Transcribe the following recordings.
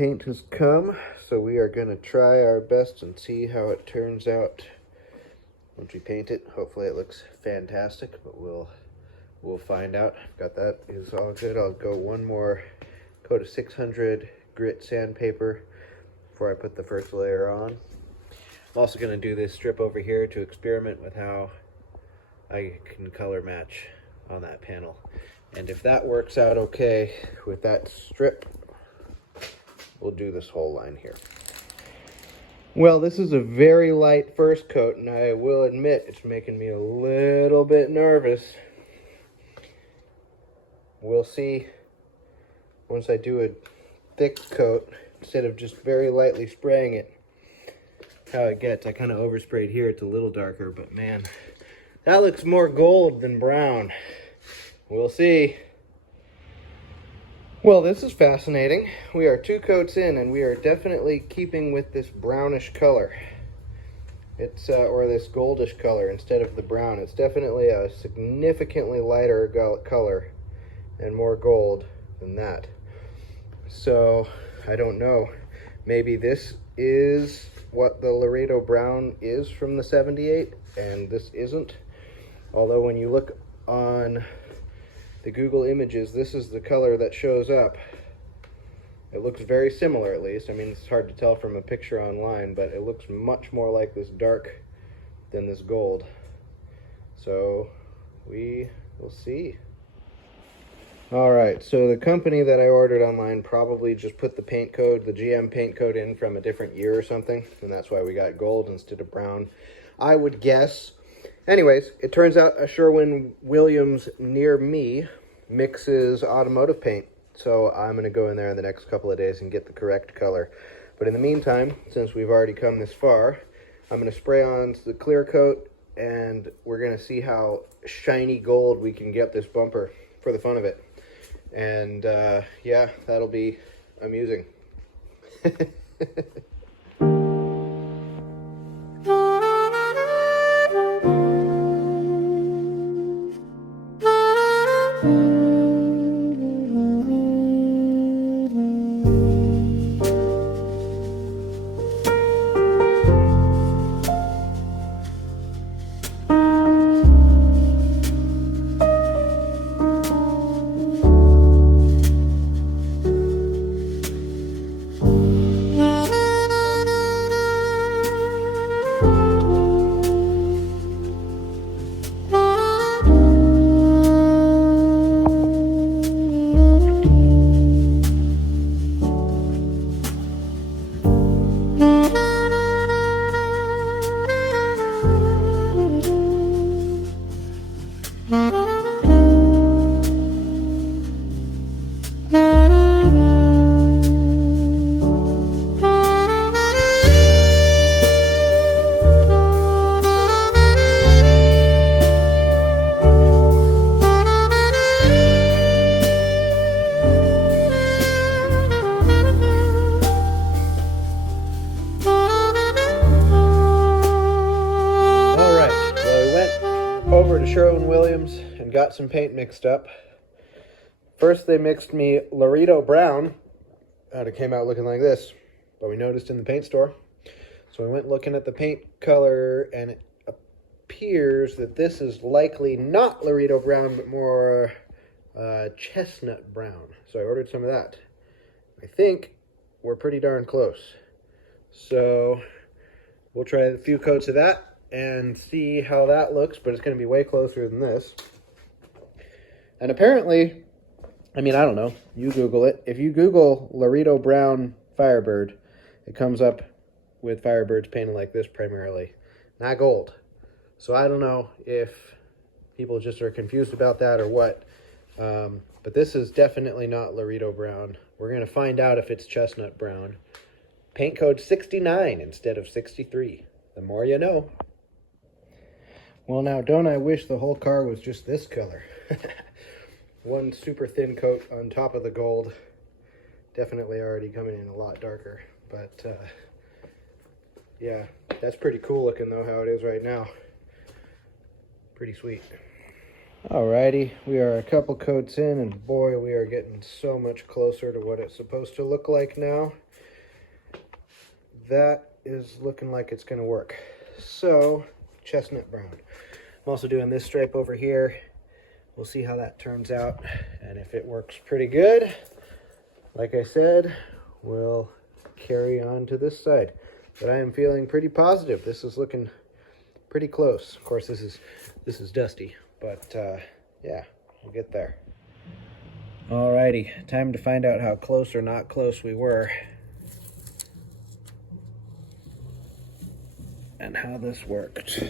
paint has come, so we are going to try our best and see how it turns out once we paint it. Hopefully it looks fantastic, but we'll find out. Got that is all good. I'll go one more coat of 600 grit sandpaper before I put the first layer on. I'm also going to do this strip over here to experiment with how I can color match on that panel. And if that works out okay with that strip, we'll do this whole line here. Well, this is a very light first coat, and I will admit it's making me a little bit nervous. We'll see once I do a thick coat, instead of just very lightly spraying it, how it gets. I kind of oversprayed here, it's a little darker, but man, that looks more gold than brown. We'll see. Well, this is fascinating. We are 2 coats in, and we are definitely keeping with this brownish color. It's or this goldish color instead of the brown. It's definitely a significantly lighter color and more gold than that. So I don't know. Maybe this is what the Laredo brown is from the 78, and this isn't. Although when you look on the Google images, this is the color that shows up. It looks very similar, at least. I mean, it's hard to tell from a picture online, but it looks much more like this dark than this gold. So we will see. Alright, so the company that I ordered online probably just put the paint code, the GM paint code in from a different year or something, and that's why we got gold instead of brown, I would guess. Anyways, it turns out a Sherwin-Williams near me mixes automotive paint, so I'm going to go in there in the next couple of days and get the correct color. But in the meantime, since we've already come this far, I'm going to spray on the clear coat, and we're going to see how shiny gold we can get this bumper for the fun of it. And yeah, that'll be amusing. Over to Sherwin-Williams and got some paint mixed up. First they mixed me Laredo brown, and it came out looking like this, but we noticed in the paint store. So we went looking at the paint color, and it appears that this is likely not Laredo brown, but more chestnut brown. So I ordered some of that. I think we're pretty darn close. So we'll try a few coats of that and see how that looks, but it's going to be way closer than this. And apparently, I mean, I don't know, you Google it. If you Google Laredo brown Firebird, it comes up with Firebirds painted like this primarily, not gold. So I don't know if people just are confused about that or what, but this is definitely not Laredo brown. We're going to find out if it's chestnut brown. Paint code 69 instead of 63. The more you know. Well, now, don't I wish the whole car was just this color? One super thin coat on top of the gold. Definitely already coming in a lot darker. But, yeah, that's pretty cool looking, though, how it is right now. Pretty sweet. Alrighty, we are a couple coats in, and boy, we are getting so much closer to what it's supposed to look like now. that is looking like it's going to work. So, chestnut brown. I'm also doing this stripe over here. We'll see how that turns out, and if it works pretty good, like I said, we'll carry on to this side. But I am feeling pretty positive. This is looking pretty close. Of course, this is dusty, but yeah, we'll get there. Alrighty, time to find out how close or not close we were, and how this worked.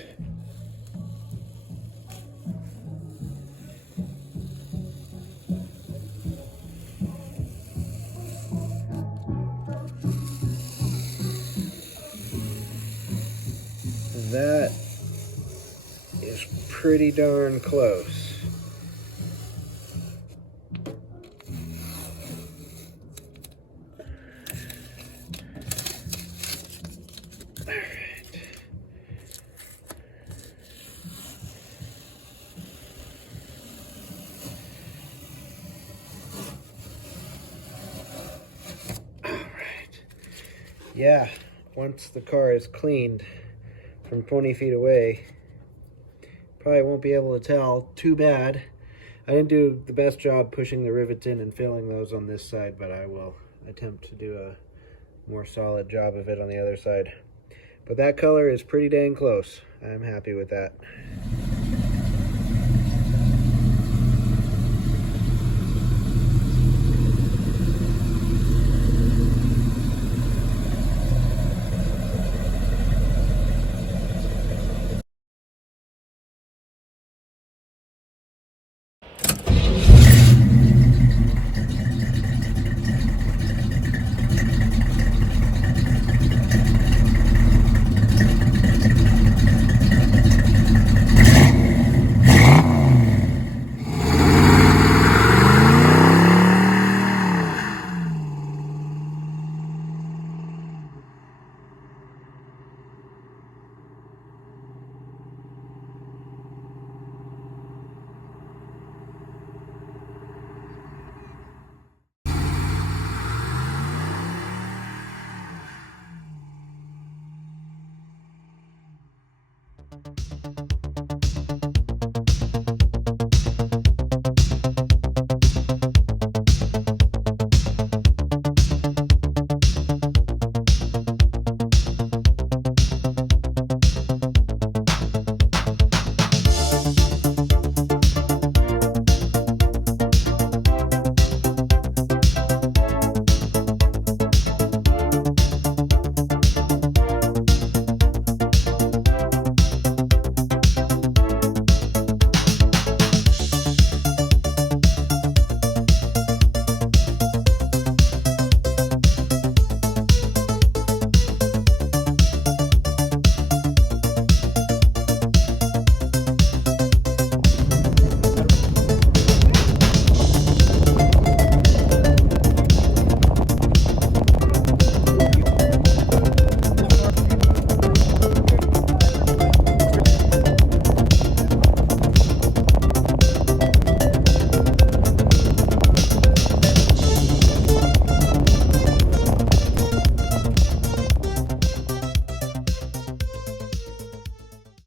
That is pretty darn close. All right. All right. Yeah, once the car is cleaned from 20 feet away, probably won't be able to tell too bad. I didn't do the best job pushing the rivets in and filling those on this side, but I will attempt to do a more solid job of it on the other side. But that color is pretty dang close. I'm happy with that.